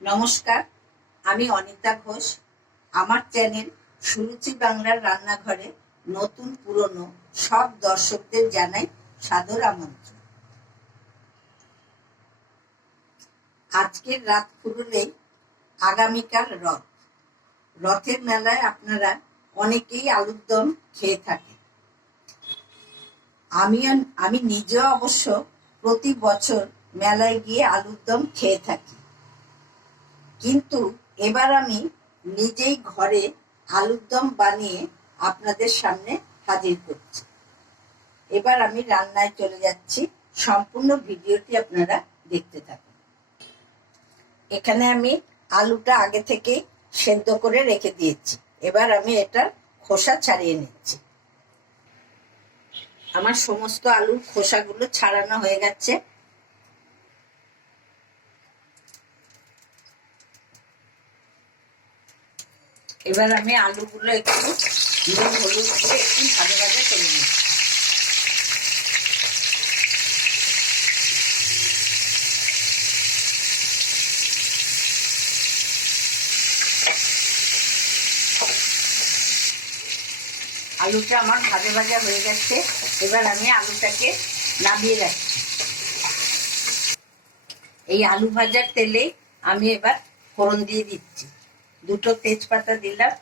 নমস্কার, আমি অনিতা ঘোষ। আমার চ্যানেল সুরুচি বাংলার রান্নাঘরে নতুন পুরনো সব দর্শকদের জানাই সাদর আমন্ত্রণ। আজকের রাত ফুরলেই আগামীকাল রথ। রথের মেলায় আপনারা অনেকেই আলুর দম খেয়ে থাকে। আমি নিজেও অবশ্য প্রতি বছর মেলায় গিয়ে আলুর দম খেয়ে থাকি, কিন্তু এবার আমি নিজেই ঘরে আলুর দম বানিয়ে আপনাদের সামনে হাজির করছি। এবার আমি রান্নায় চলে যাচ্ছি, সম্পূর্ণ ভিডিওটি আপনারা দেখতে থাকুন। এখানে আমি আলুটা আগে থেকে সেদ্ধ করে রেখে দিয়েছি। এবার আমি এটার খোসা ছাড়িয়ে নিচ্ছি। আমার সমস্ত আলুর খোসাগুলো ছাড়ানো হয়ে গেছে। এবার আমি আলুগুলো একটু নুন হলুদ দিয়ে একটু ভাজা ভাজা করে নিচ্ছি। আলুটা আমার ভাজা ভাজা হয়ে গেছে। এবার আমি আলুটাকে নামিয়ে রাখছি। এই আলু ভাজার তেলে আমি এবার ফোড়ন দিয়ে দিচ্ছি। দুটো তেজপাতা দিলাম,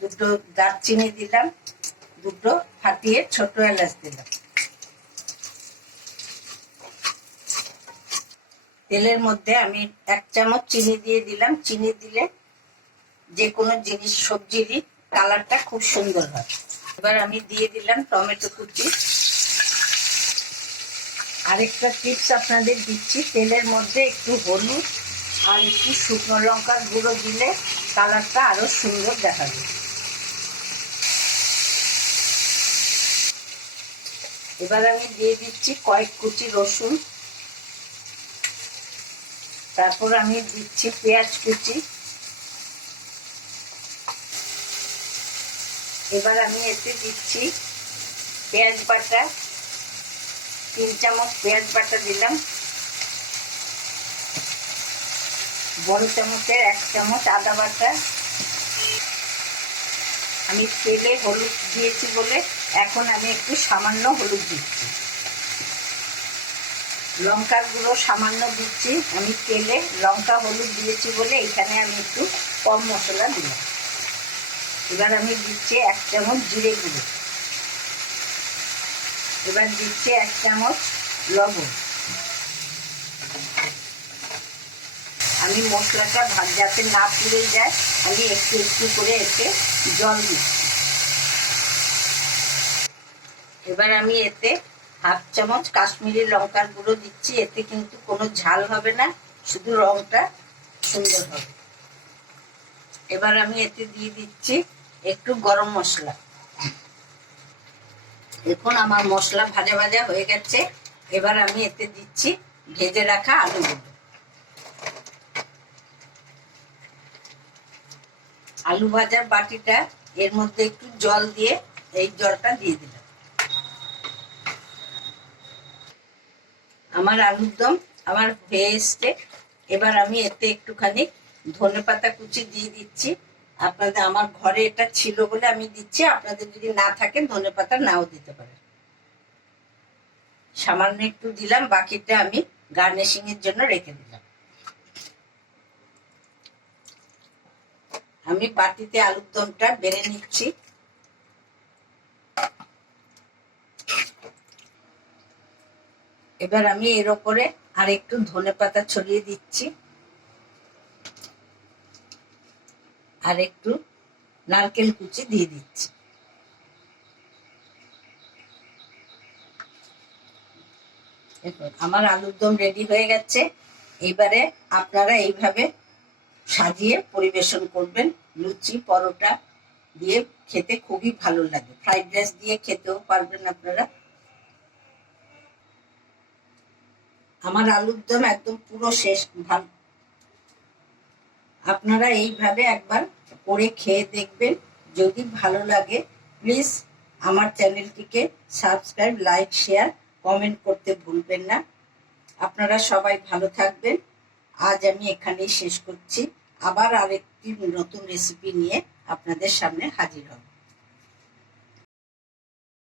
দুটো দারচিনি দিলাম, দুটো ফাটিয়ে ছোট এলাচ দিলাম। তেলের মধ্যে আমি 1 চামচ চিনি দিয়ে দিলাম। চিনি দিলে যে কোনো জিনিস সবজিরই কালারটা খুব সুন্দর হয়। এবার আমি দিয়ে দিলাম টমেটো কুচি। আরেকটা টিপস আপনাদের দিচ্ছি, তেলের মধ্যে একটু হলুদ আর একটু শুকনো লঙ্কার গুঁড়ো দিলে কালারটা আরো সুন্দর দেখাবে। এবার আমি দিয়ে দিচ্ছি কয়েক কুচি রসুন। তারপর আমি দিচ্ছি পেঁয়াজ কুচি। এবার আমি এতে দিচ্ছি পেঁয়াজ বাটা। 3 চামচ পেঁয়াজ বাটা দিলাম। বড় চামচের 1 চামচ আদা বাটা। আমি তেলে হলুদ দিয়েছি বলে এখন আমি একটু সামান্য হলুদ দিচ্ছি। লঙ্কার গুঁড়ো সামান্য দিচ্ছি। আমি তেলে লঙ্কা হলুদ দিয়েছি বলে এখানে আমি একটু কম মশলা দিলাম। এবার আমি দিচ্ছি 1 চামচ জিরে গুঁড়ো। এবার দিচ্ছি 1 চামচ লবণ। আমি মশলাটা যাতে না পুড়ে যায় আমি একটু একটু করে এতে জল দিচ্ছি। এবার আমি এতে 1/2 চামচ কাশ্মীরি লঙ্কার গুঁড়ো দিচ্ছি। এতে কিন্তু কোনো ঝাল হবে না, শুধু রংটা সুন্দর হবে। এবার আমি এতে দিয়ে দিচ্ছি একটু গরম মশলা। দেখুন আমার মশলা ভাজা ভাজা হয়ে গেছে। এবার আমি এতে দিচ্ছি ভেজে রাখা আলুগুলো। আলু ভাজার বাটিটা এর মধ্যে একটু জল দিয়ে এই জলটা দিয়ে দিলাম। আমার আলুর দম আমার হয়ে এসছে। এবার আমি এতে একটুখানি ধনেপাতা কুচি দিয়ে দিচ্ছি। আপনাদের আমার ঘরে এটা ছিল বলে আমি দিচ্ছি, আপনাদের যদি না থাকে ধনেপাতা নাও দিতে পারেন। সামান্য একটু দিলাম, বাকিটা আমি গার্নিশিং এর জন্য রেখে দিলাম। আমি বাটিতে আলুর দমটা বেড়ে নিচ্ছি। এবার আমি এর উপরে আর একটু ধনেপাতা ছড়িয়ে দিচ্ছি, আর একটু নারকেল কুচি দিয়ে দিচ্ছি। দেখুন আমার আলুর দম রেডি হয়ে গেছে। এবারে আপনারা এইভাবে সাজিয়ে পরিবেশন করবেন। লুচি পরোটা দিয়ে খেতে খুবই ভালো লাগে। ফ্রাইড রাইস দিয়ে খেতেও পারবেন আপনারা। আমার আলুর দম একদম পুরো শেষ। ভালো, আপনারা এইভাবে একবার করে খেয়ে দেখবেন। যদি ভালো লাগে প্লিজ আমার চ্যানেলটিকে সাবস্ক্রাইব, লাইক, শেয়ার, কমেন্ট করতে ভুলবেন না। আপনারা সবাই ভালো থাকবেন। আজ আমি এখানেই শেষ করছি। আবার আরেকটি নতুন রেসিপি নিয়ে আপনাদের সামনে হাজির হব।